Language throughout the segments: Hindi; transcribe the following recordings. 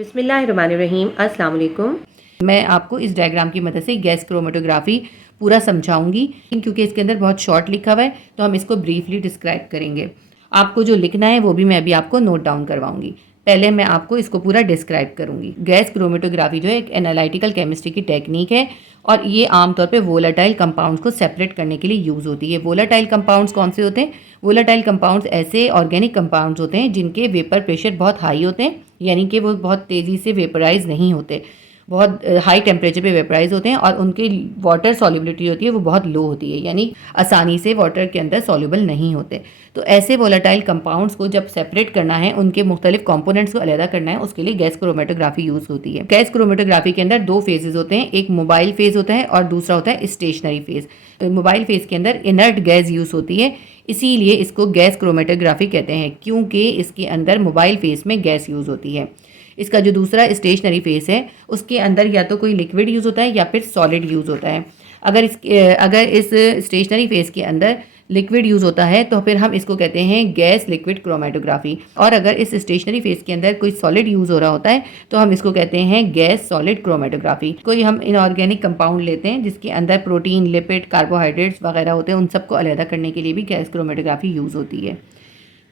बिस्मिल्लाहिर्रहमानिर्रहीम। अस्सलाम वालेकुम। मैं आपको इस डायग्राम की मदद से गैस क्रोमेटोग्राफी पूरा समझाऊंगी, क्योंकि इसके अंदर बहुत शॉर्ट लिखा हुआ है तो हम इसको ब्रीफली डिस्क्राइब करेंगे। आपको जो लिखना है वो भी मैं अभी आपको नोट डाउन करवाऊंगी। पहले मैं आपको इसको पूरा डिस्क्राइब करूंगी। गैस क्रोमेटोग्राफी जो है एक एनालिटिकल केमिस्ट्री की टेक्निक है और ये आमतौर पे वोलेटाइल कंपाउंड्स को सेपरेट करने के लिए यूज़ होती है। वोलेटाइल कंपाउंड्स कौन से होते हैं? वोलेटाइल कंपाउंड्स ऐसे ऑर्गेनिक कंपाउंड्स होते हैं जिनके वेपर प्रेशर बहुत हाई होते हैं, यानी कि वो बहुत तेज़ी से वेपराइज नहीं होते, बहुत हाई टेम्परेचर पे वेपराइज होते हैं और उनकी वाटर सॉल्युबिलिटी होती है वो बहुत लो होती है, यानी आसानी से वाटर के अंदर सॉल्युबल नहीं होते। तो ऐसे वोलेटाइल कंपाउंड्स को जब सेपरेट करना है, उनके मुख्तलिफ कंपोनेंट्स को अलग करना है, उसके लिए गैस क्रोमेटोग्राफी यूज़ होती है। गैस क्रोमेटोग्राफी के अंदर दो फेजेस होते हैं, एक मोबाइल फेज होता है और दूसरा होता है स्टेशनरी फेज। मोबाइल फेज के अंदर इनर्ट गैस यूज़ होती है, इसीलिए इसको गैस क्रोमेटोग्राफी कहते हैं, क्योंकि इसके अंदर मोबाइल फेज में गैस यूज़ होती है। इसका जो दूसरा स्टेशनरी फेस है उसके अंदर या तो कोई लिक्विड यूज़ होता है या फिर सॉलिड यूज़ होता है। अगर इस स्टेशनरी फेस के अंदर लिक्विड यूज़ होता है तो फिर हम इसको कहते हैं गैस लिक्विड क्रोमेटोग्राफी, और अगर इस स्टेशनरी फेस के अंदर कोई सॉलिड यूज़ हो रहा होता है तो हम इसको कहते हैं गैस सॉलिड क्रोमेटोग्राफी। कोई हम इनऑर्गेनिक कंपाउंड लेते हैं जिसके अंदर प्रोटीन, लिपिड, कार्बोहाइड्रेट्स वगैरह होते हैं, उन सबको अलग करने के लिए भी गैस क्रोमेटोग्राफी यूज़ होती है।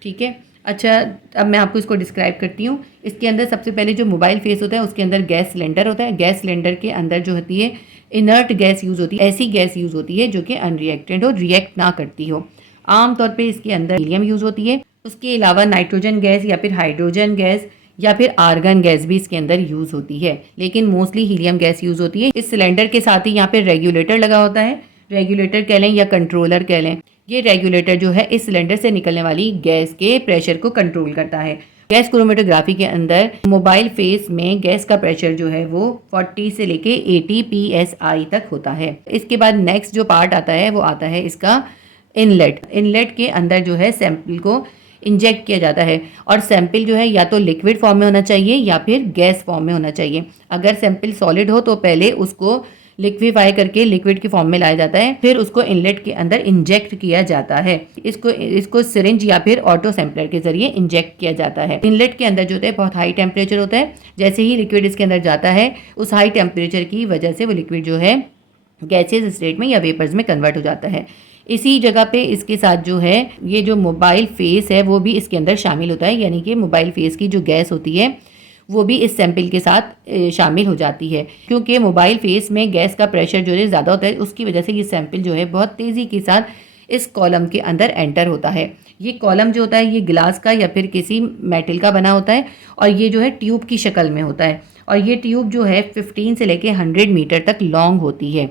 ठीक है, अच्छा, अब मैं आपको इसको डिस्क्राइब करती हूँ। इसके अंदर सबसे पहले जो मोबाइल फेस होता है उसके अंदर गैस सिलेंडर होता है। गैस सिलेंडर के अंदर जो होती है इनर्ट गैस यूज़ होती है, ऐसी गैस यूज़ होती है जो कि अनरिएक्टेड हो, रिएक्ट ना करती हो। आमतौर पे इसके अंदर हीलियम यूज़ होती है। उसके अलावा नाइट्रोजन गैस या फिर हाइड्रोजन गैस या फिर आर्गन गैस भी इसके अंदर यूज़ होती है, लेकिन मोस्टली हीलियम गैस यूज़ होती है। इस सिलेंडर के साथ ही यहाँ पे रेगुलेटर लगा होता है, रेगुलेटर कह लें या कंट्रोलर कह लें। ये रेगुलेटर जो है इस सिलेंडर से निकलने वाली गैस के प्रेशर को कंट्रोल करता है। गैस क्रोमेटोग्राफी के अंदर मोबाइल फेस में गैस का प्रेशर जो है वो 40 से लेके 80 psi तक होता है। इसके बाद नेक्स्ट जो पार्ट आता है वो आता है इसका इनलेट। इनलेट के अंदर जो है सैंपल को इंजेक्ट किया जाता है और सैंपल जो है या तो लिक्विड फॉर्म में होना चाहिए या फिर गैस फॉर्म में होना चाहिए। अगर सैंपल सॉलिड हो तो पहले उसको लिक्विफाई करके लिक्विड के फॉर्म में लाया जाता है, फिर उसको इनलेट के अंदर इंजेक्ट किया जाता है। इसको सिरिंज या फिर ऑटो सैंपलर के जरिए इंजेक्ट किया जाता है। इनलेट के अंदर जो होता है बहुत हाई टेम्परेचर होता है, जैसे ही लिक्विड इसके अंदर जाता है उस हाई टेम्परेचर की वजह से वो लिक्विड जो है गैसेस स्टेट में या वेपर्स में कन्वर्ट हो जाता है। इसी जगह पे इसके साथ जो है ये जो मोबाइल फेस है वो भी इसके अंदर शामिल होता है, यानी कि मोबाइल फेस की जो गैस होती है वो भी इस सैंपल के साथ शामिल हो जाती है। क्योंकि मोबाइल फेस में गैस का प्रेशर जो है ज़्यादा होता है, उसकी वजह से ये सैंपल जो है बहुत तेज़ी के साथ इस कॉलम के अंदर एंटर होता है। ये कॉलम जो होता है ये गिलास का या फिर किसी मेटल का बना होता है और ये जो है ट्यूब की शक्ल में होता है, और ये ट्यूब जो है 15 से लेके 100 मीटर तक लॉन्ग होती है।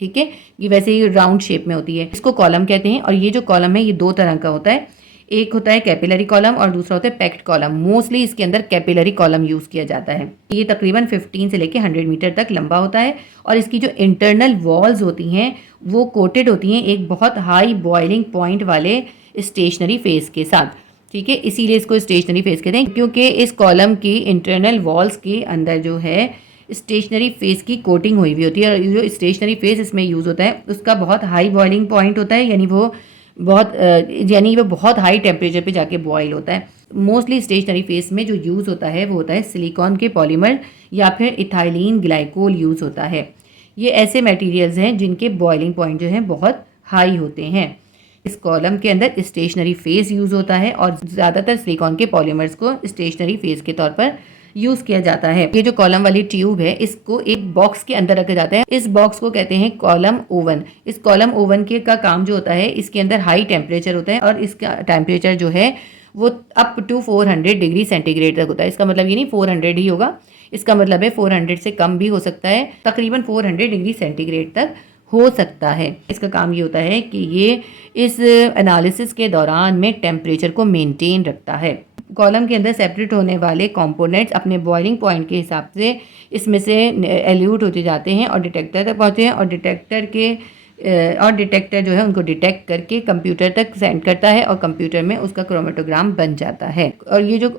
ठीक है, ये वैसे ही राउंड शेप में होती है, इसको कॉलम कहते हैं। और ये जो कॉलम है ये दो तरह का होता है, एक होता है कैपिलरी कॉलम और दूसरा होता है पैक्ड कॉलम। मोस्टली इसके अंदर कैपिलरी कॉलम यूज़ किया जाता है। ये तकरीबन 15 से लेके 100 मीटर तक लंबा होता है और इसकी जो इंटरनल वॉल्स होती हैं वो कोटेड होती हैं एक बहुत हाई बॉइलिंग पॉइंट वाले स्टेशनरी फेस के साथ। ठीक है, इसीलिए इसको स्टेशनरी फेस कहते हैं, क्योंकि इस कॉलम की इंटरनल वॉल्स के अंदर जो है स्टेशनरी फेस की कोटिंग हुई हुई होती है। और जो स्टेशनरी फेस इसमें यूज़ होता है उसका बहुत हाई बॉइलिंग पॉइंट होता है, यानी वो बहुत हाई टेम्परेचर पे जाके बॉयल होता है। मोस्टली स्टेशनरी फेस में जो यूज़ होता है वो होता है सिलिकॉन के पॉलीमर या फिर इथाइलिन ग्लाइकोल यूज़ होता है। ये ऐसे मटेरियल्स हैं जिनके बॉइलिंग पॉइंट जो हैं बहुत हाई होते हैं। इस कॉलम के अंदर स्टेशनरी फेस यूज़ होता है और ज़्यादातर सिलिकॉन के पॉलीमर्स को स्टेशनरी फेस के तौर पर यूज़ किया जाता है। ये जो कॉलम वाली ट्यूब है इसको एक बॉक्स के अंदर रखा जाता है, इस बॉक्स को कहते हैं कॉलम ओवन। इस कॉलम ओवन के का काम जो होता है इसके अंदर हाई टेम्परेचर होता है और इसका टेम्परेचर जो है वो अप टू 400 डिग्री सेंटीग्रेड तक होता है। इसका मतलब ये नहीं 400 ही होगा, इसका मतलब है 400 से कम भी हो सकता है, तकरीबन 400 डिग्री सेंटीग्रेड तक हो सकता है। इसका काम ये होता है कि ये इस एनालिसिस के दौरान में टेम्परेचर को मेंटेन रखता है। कॉलम के अंदर सेपरेट होने वाले कंपोनेंट्स अपने बॉइलिंग पॉइंट के हिसाब से इसमें से एल्यूट होते जाते हैं और डिटेक्टर तक पहुँचते हैं, और डिटेक्टर जो है उनको डिटेक्ट करके कंप्यूटर तक सेंड करता है और कंप्यूटर में उसका क्रोमेटोग्राम बन जाता है। और ये जो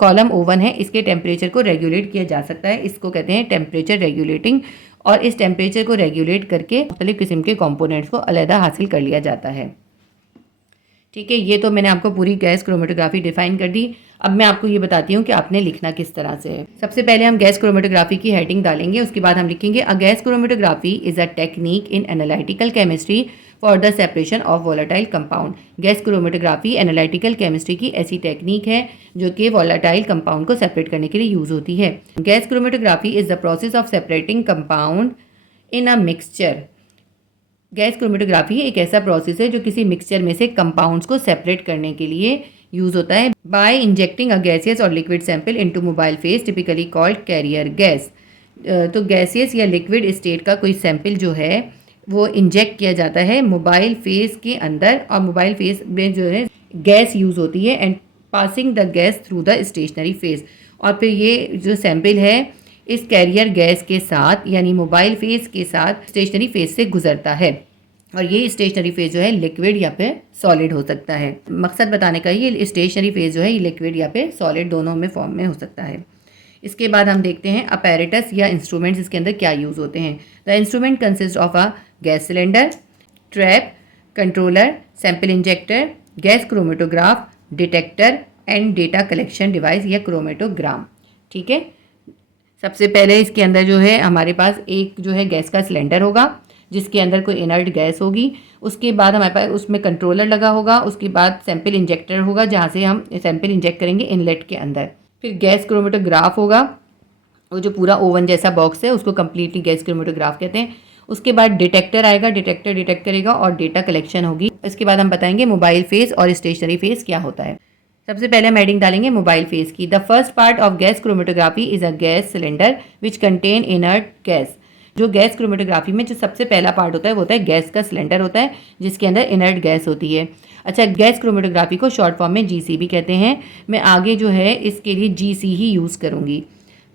कॉलम ओवन है इसके टेम्परेचर को रेगुलेट किया जा सकता है, इसको कहते हैं टेम्परेचर रेगुलेटिंग, और इस टेम्परेचर को रेगुलेट करके मुख्तलिफ किस्म के कंपोनेंट्स को अलहदा हासिल कर लिया जाता है। ठीक है, ये तो मैंने आपको पूरी गैस क्रोमेटोग्राफी डिफाइन कर दी। अब मैं आपको ये बताती हूँ कि आपने लिखना किस तरह से है। सबसे पहले हम गैस क्रोमेटोग्राफी की हेडिंग डालेंगे, उसके बाद हम लिखेंगे a gas chromatography is a technique in analytical chemistry for the separation of volatile compound. Gas chromatography analytical chemistry की ऐसी टेक्निक है जो कि वोलेटाइल कंपाउंड को सेपरेट करने के लिए यूज़ होती है। Gas chromatography is the process of separating compound in a mixture. Gas chromatography एक ऐसा प्रोसेस है जो किसी मिक्सचर में से कंपाउंड्स को सेपरेट करने के लिए यूज होता है बाय इंजेक्टिंग अ गैसियस और liquid sample into mobile phase typically called carrier gas. तो गैसियस या लिक्विड स्टेट का कोई सैंपल जो है वो इंजेक्ट किया जाता है मोबाइल फेज के अंदर, और मोबाइल फेज में जो है गैस यूज होती है and passing the gas through the stationary phase. और फिर ये जो सैंपल है इस कैरियर गैस के साथ यानी मोबाइल फेज के साथ स्टेशनरी फेज से गुजरता है, और ये स्टेशनरी फेज जो है लिक्विड या फिर सॉलिड हो सकता है। मकसद बताने का ये स्टेशनरी फेज जो है ये लिक्विड या फिर सॉलिड दोनों में फॉर्म में हो सकता है। इसके बाद हम देखते हैं अपैरेटस या इंस्ट्रूमेंट्स इसके अंदर क्या यूज़ होते हैं। The instrument consist of a gas cylinder, trap, controller, sample injector, gas chromatograph, detector and data collection device या क्रोमेटोग्राम। ठीक है, सबसे पहले इसके अंदर जो है हमारे पास एक जो है गैस का सिलेंडर होगा जिसके अंदर कोई इनर्ट गैस होगी। उसके बाद हमारे पास उसमें कंट्रोलर लगा होगा। उसके बाद सैंपल इंजेक्टर होगा जहाँ से हम सैंपल इंजेक्ट करेंगे इनलेट के अंदर। फिर गैस क्रोमेटोग्राफ होगा, वो जो पूरा ओवन जैसा बॉक्स है उसको कम्प्लीटली गैस क्रोमेटोग्राफ कहते हैं। उसके बाद डिटेक्टर आएगा, डिटेक्टर डिटेक्ट करेगा और डेटा कलेक्शन होगी। इसके बाद हम बताएंगे मोबाइल फेज और स्टेशनरी फेज क्या होता है। सबसे पहले हम हेडिंग डालेंगे मोबाइल फेज की। The first part of gas chromatography is a gas cylinder which contain inert gas. जो गैस क्रोमेटोग्राफी में जो सबसे पहला पार्ट होता है वो होता है गैस का सिलेंडर होता है जिसके अंदर इनर्ट गैस होती है। अच्छा, गैस क्रोमेटोग्राफी को शॉर्ट फॉर्म में जीसी भी कहते हैं। मैं आगे जो है इसके लिए जीसी ही यूज़ करूँगी।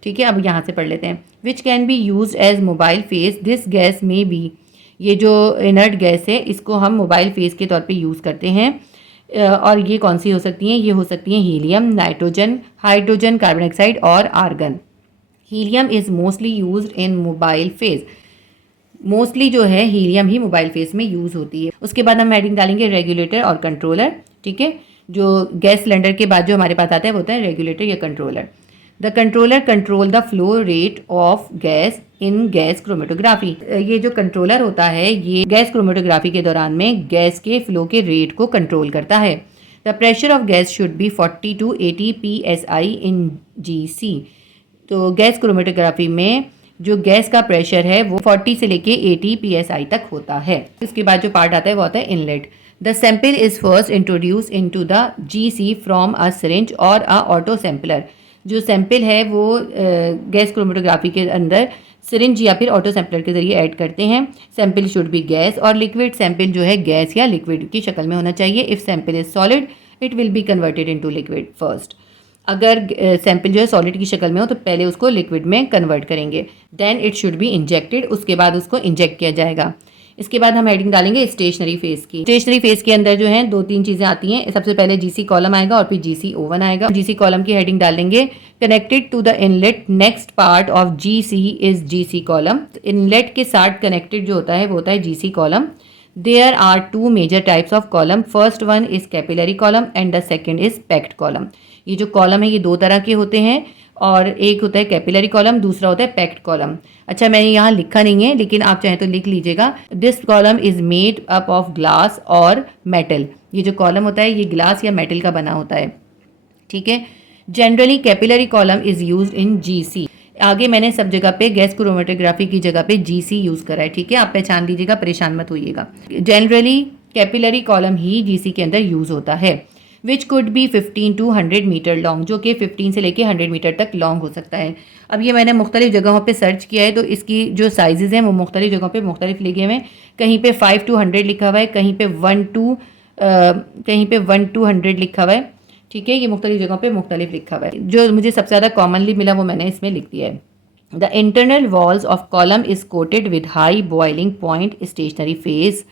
ठीक है, अब यहाँ से पढ़ लेते हैं। Which can be use as mobile phase this gas में बी। ये जो इनर्ट गैस है इसको हम मोबाइल फेज के तौर पे यूज़ करते हैं। और ये कौन सी हो सकती हैं? ये हो सकती हैं helium, nitrogen, hydrogen, carbon dioxide और argon. Helium is mostly used in mobile phase. Mostly जो है हीलियम ही मोबाइल फेज में यूज़ होती है। उसके बाद हम हेडिंग डालेंगे रेगुलेटर और कंट्रोलर। ठीक है, जो गैस सिलेंडर के बाद जो हमारे पास आता है वो होता है रेगुलेटर या controller. The controller control the flow rate of gas in gas chromatography. ये जो कंट्रोलर होता है ये गैस क्रोमेटोग्राफी के दौरान में गैस के फ्लो के रेट को कंट्रोल करता है। The pressure of gas should be 40 to 80 psi in GC। तो गैस क्रोमेटोग्राफी में जो गैस का प्रेशर है वो 40 से लेके 80 psi तक होता है। इसके बाद जो पार्ट आता है वो आता है inlet. The sample is first introduce into the GC from a syringe और अ ऑटो सैंपलर। जो सैंपल है वो गैस क्रोमेटोग्राफी के अंदर सिरिंज या फिर ऑटो सैंपलर के जरिए ऐड करते हैं। सैंपल शुड बी गैस और लिक्विड। सैंपल जो है गैस या लिक्विड की शक्ल में होना चाहिए। If sample is solid it will be converted into liquid first. अगर सैंपल जो है सॉलिड की शक्ल में हो तो पहले उसको लिक्विड में कन्वर्ट करेंगे। Then it should be injected, उसके बाद उसको इंजेक्ट किया जाएगा। इसके बाद हम हेडिंग डालेंगे स्टेशनरी फेज की। स्टेशनरी फेज के अंदर जो है दो तीन चीज़ें आती हैं। सबसे पहले जीसी कॉलम आएगा और फिर जीसी ओवन आएगा। जीसी कॉलम की हेडिंग डालेंगे connected to the inlet. Next part of GC is GC column. Inlet के साथ कनेक्टेड जो होता है वो होता है GC column. There are two major types of column. First one is capillary column and the second is packed column. ये जो कॉलम है ये दो तरह के होते हैं और एक होता है कैपिलरी कॉलम, दूसरा होता है पैक्ड कॉलम। अच्छा, मैंने यहाँ लिखा नहीं है लेकिन आप चाहें तो लिख लीजिएगा। This column is made up of glass और मेटल। ये जो कॉलम होता है ये ग्लास या मेटल का बना होता है। ठीक है, generally capillary column is used in GC. आगे मैंने सब जगह पे गैस क्रोमेटोग्राफी की जगह पे जीसी यूज़ करा है। ठीक है, आप पहचान लीजिएगा, परेशान मत होइएगा। जनरली कैपिलरी कॉलम ही जीसी के अंदर यूज़ होता है। Which could be 15 to 100 metre long, जो कि 15 से लेके 100 मीटर तक लॉन्ग हो सकता है। अब ये मैंने मुख्तलिफ जगहों पे सर्च किया है तो इसकी जो साइजेज़ हैं वो मुख्तलिफ जगहों पे मुख्तलिफ लिखे हुए हैं। कहीं पे 5 to 100 लिखा हुआ है, कहीं पे 1 to 100 लिखा हुआ है। ठीक है, ये मुख्तलिफ जगहों पे मुख्तलिफ लिखा हुआ है। जो मुझे सबसे ज़्यादा कॉमनली मिला वो मैंने इसमें लिख दिया है। The internal walls of column is coated with high boiling point stationary phase.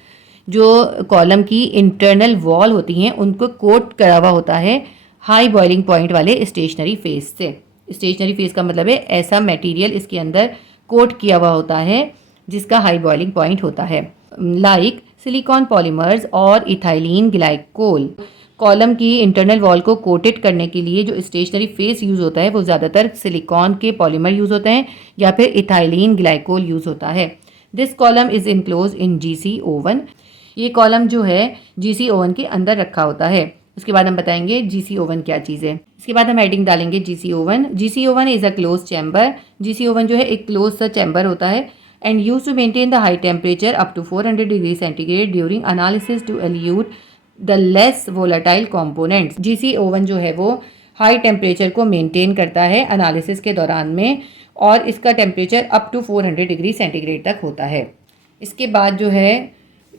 जो कॉलम की इंटरनल वॉल होती हैं उनको कोट करा हुआ होता है हाई बॉइलिंग पॉइंट वाले स्टेशनरी फेज से। स्टेशनरी फेज का मतलब है ऐसा मटेरियल इसके अंदर कोट किया हुआ होता है जिसका हाई बॉइलिंग पॉइंट होता है, लाइक सिलिकॉन पॉलीमर्स और इथाइलिन ग्लाइकोल। कॉलम की इंटरनल वॉल को कोटेड करने के लिए जो स्टेशनरी फेस यूज़ होता है वो ज़्यादातर सिलिकॉन के पॉलीमर यूज़ होते हैं या फिर इथाइलिन ग्लाइकोल यूज़ होता है। This column is enclose in GC oven. ये कॉलम जो है GC ओवन के अंदर रखा होता है। उसके बाद हम बताएंगे GC ओवन क्या चीज़ है। इसके बाद हम हेडिंग डालेंगे GC oven. GC oven is a close chamber. GC oven जो है एक क्लोज सा चैम्बर होता है and used to maintain the high temperature up to 400 degrees centigrade during analysis to elute the less volatile components। GC oven जो है वो हाई टेम्परेचर को मेंटेन करता है एनालिसिस के दौरान में, और इसका temperature up to 400 degree centigrade तक होता है। इसके बाद जो है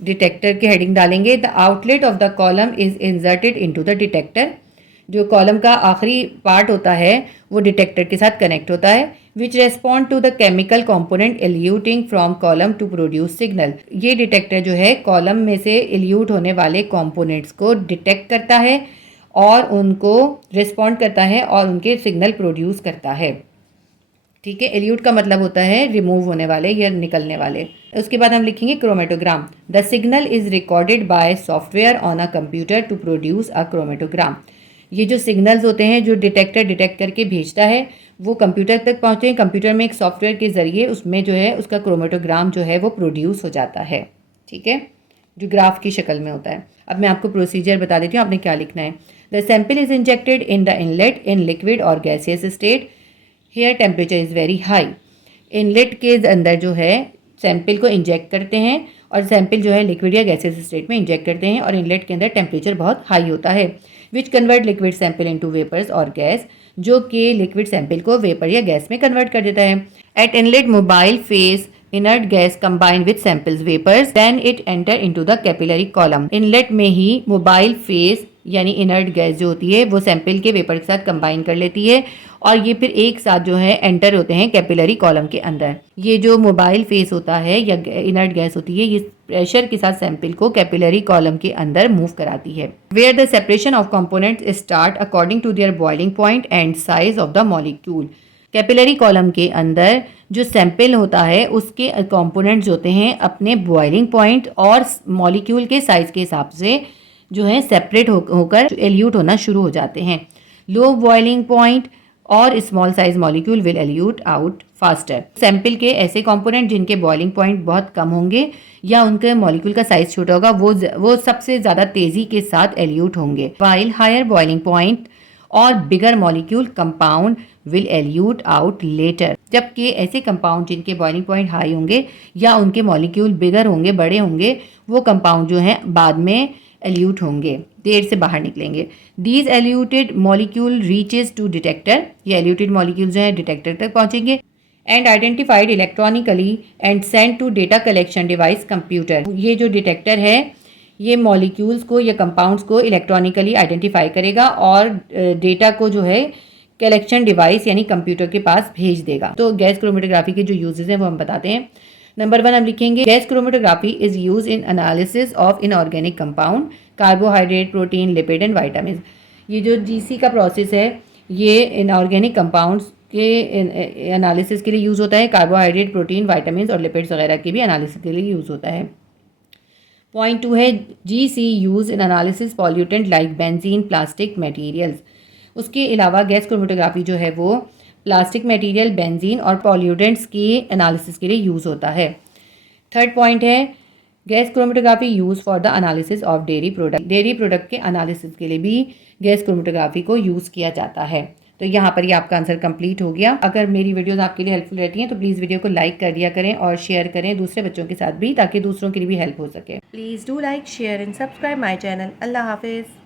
डिटेक्टर के हेडिंग डालेंगे। The outlet of the column is inserted into the detector. जो कॉलम का आखिरी पार्ट होता है वो डिटेक्टर के साथ कनेक्ट होता है, which respond to the chemical component eluting from column to produce signal. ये डिटेक्टर जो है कॉलम में से एल्यूट होने वाले कॉम्पोनेंट्स को डिटेक्ट करता है और उनको रिस्पॉन्ड करता है और उनके सिग्नल प्रोड्यूस करता है। ठीक है, एल्यूट का मतलब होता है रिमूव होने वाले या निकलने वाले। उसके बाद हम लिखेंगे chromatogram. The signal is recorded by software on a computer to produce a chromatogram. ये जो सिग्नल्स होते हैं जो डिटेक्टर डिटेक्ट करके भेजता है वो कंप्यूटर तक पहुँचते हैं। कंप्यूटर में एक सॉफ्टवेयर के ज़रिए उसमें जो है उसका क्रोमेटोग्राम जो है वो प्रोड्यूस हो जाता है। ठीक है, जो ग्राफ की शक्ल में होता है। अब मैं आपको प्रोसीजर बता देती हूँ, आपने क्या लिखना है। The sample is injected in the inlet in liquid और gaseous state. Here temperature is very high. Inlet के अंदर जो है सैंपल को इंजेक्ट करते हैं और सैंपल जो है लिक्विड या गैसियस स्टेट में इंजेक्ट करते हैं और इनलेट के अंदर टेम्परेचर बहुत हाई होता है, which convert liquid sample into vapours और गैस, जो कि लिक्विड सैंपल को वेपर या गैस में कन्वर्ट कर देता है। At inlet mobile phase inert gas combine with samples vapours, then it enter into the capillary column. Inlet में ही मोबाइल फेस यानी इनर्ट गैस जो होती है वो सैंपल के वेपर के साथ कंबाइन कर लेती है और ये फिर एक साथ जो है एंटर होते हैं कैपिलरी कॉलम के अंदर। ये जो मोबाइल फेस होता है या इनर्ट गैस होती है ये प्रेशर के साथ सैंपल को कैपिलरी कॉलम के अंदर मूव कराती है। Where the separation of components start according to their boiling point and size of the molecule. Capillary column के अंदर जो सैंपल होता है उसके कंपोनेंट्स होते हैं अपने बॉइलिंग पॉइंट और मॉलिक्यूल के साइज के हिसाब से जो है सेपरेट होकर एल्यूट होना शुरू हो जाते हैं। लो बॉइलिंग पॉइंट और small size molecule will elute out faster. Sample के ऐसे कंपोनेंट जिनके बॉइलिंग पॉइंट बहुत कम होंगे या उनके मॉलिक्यूल का साइज छोटा होगा वो सबसे ज़्यादा तेज़ी के साथ एल्यूट होंगे। वाइल हायर बॉइलिंग पॉइंट और bigger molecule compound will elute out later. जबकि ऐसे कंपाउंड जिनके बॉइलिंग पॉइंट हाई होंगे या उनके मॉलिक्यूल बिगर होंगे, बड़े होंगे, वो कंपाउंड जो हैं बाद में एल्यूट होंगे, देर से बाहर निकलेंगे। These eluted molecule reaches to detector. ये एल्यूटेड मॉलिक्यूल जो है डिटेक्टर तक पहुंचेंगे and identified electronically and send to data collection device computer. ये जो डिटेक्टर है ये मॉलिक्यूल्स को या कंपाउंड्स को इलेक्ट्रॉनिकली आइडेंटिफाई करेगा और डेटा को जो है कलेक्शन डिवाइस यानी कंप्यूटर के पास भेज देगा। तो गैस क्रोमेटोग्राफी के जो यूजेस हैं वो हम बताते हैं। नंबर 1 हम लिखेंगे gas chromatography is use in analysis of inorganic compound, carbohydrate, protein, lipid and vitamin. ये जो GC का प्रोसेस है ये इनऑर्गेनिक कंपाउंड्स के एनालिसिस के लिए यूज़ होता है। कार्बोहाइड्रेट, प्रोटीन, वाइटामिन और लिपिड्स वगैरह के भी एनालिसिस के लिए यूज़ होता है। पॉइंट 2 है GC use in analysis pollutant like benzene, plastic materials. उसके अलावा गैस क्रोमेटोग्राफी जो है वो प्लास्टिक मटेरियल, बेंजीन और पॉल्यूटेंट्स की एनालिसिस के लिए यूज़ होता है। थर्ड पॉइंट है gas chromatography use for the analysis of dairy product. Dairy product के एनालिसिस के लिए भी गैस क्रोमेटोग्राफी को यूज़ किया जाता है। तो यहाँ पर ये आपका आंसर कंप्लीट हो गया। अगर मेरी वीडियोस आपके लिए हेल्पफुल रहती हैं तो प्लीज़ वीडियो को लाइक कर दिया करें और शेयर करें दूसरे बच्चों के साथ भी, ताकि दूसरों के लिए भी हेल्प हो सके। Please do like, share and subscribe my channel. अल्लाह हाफिज़।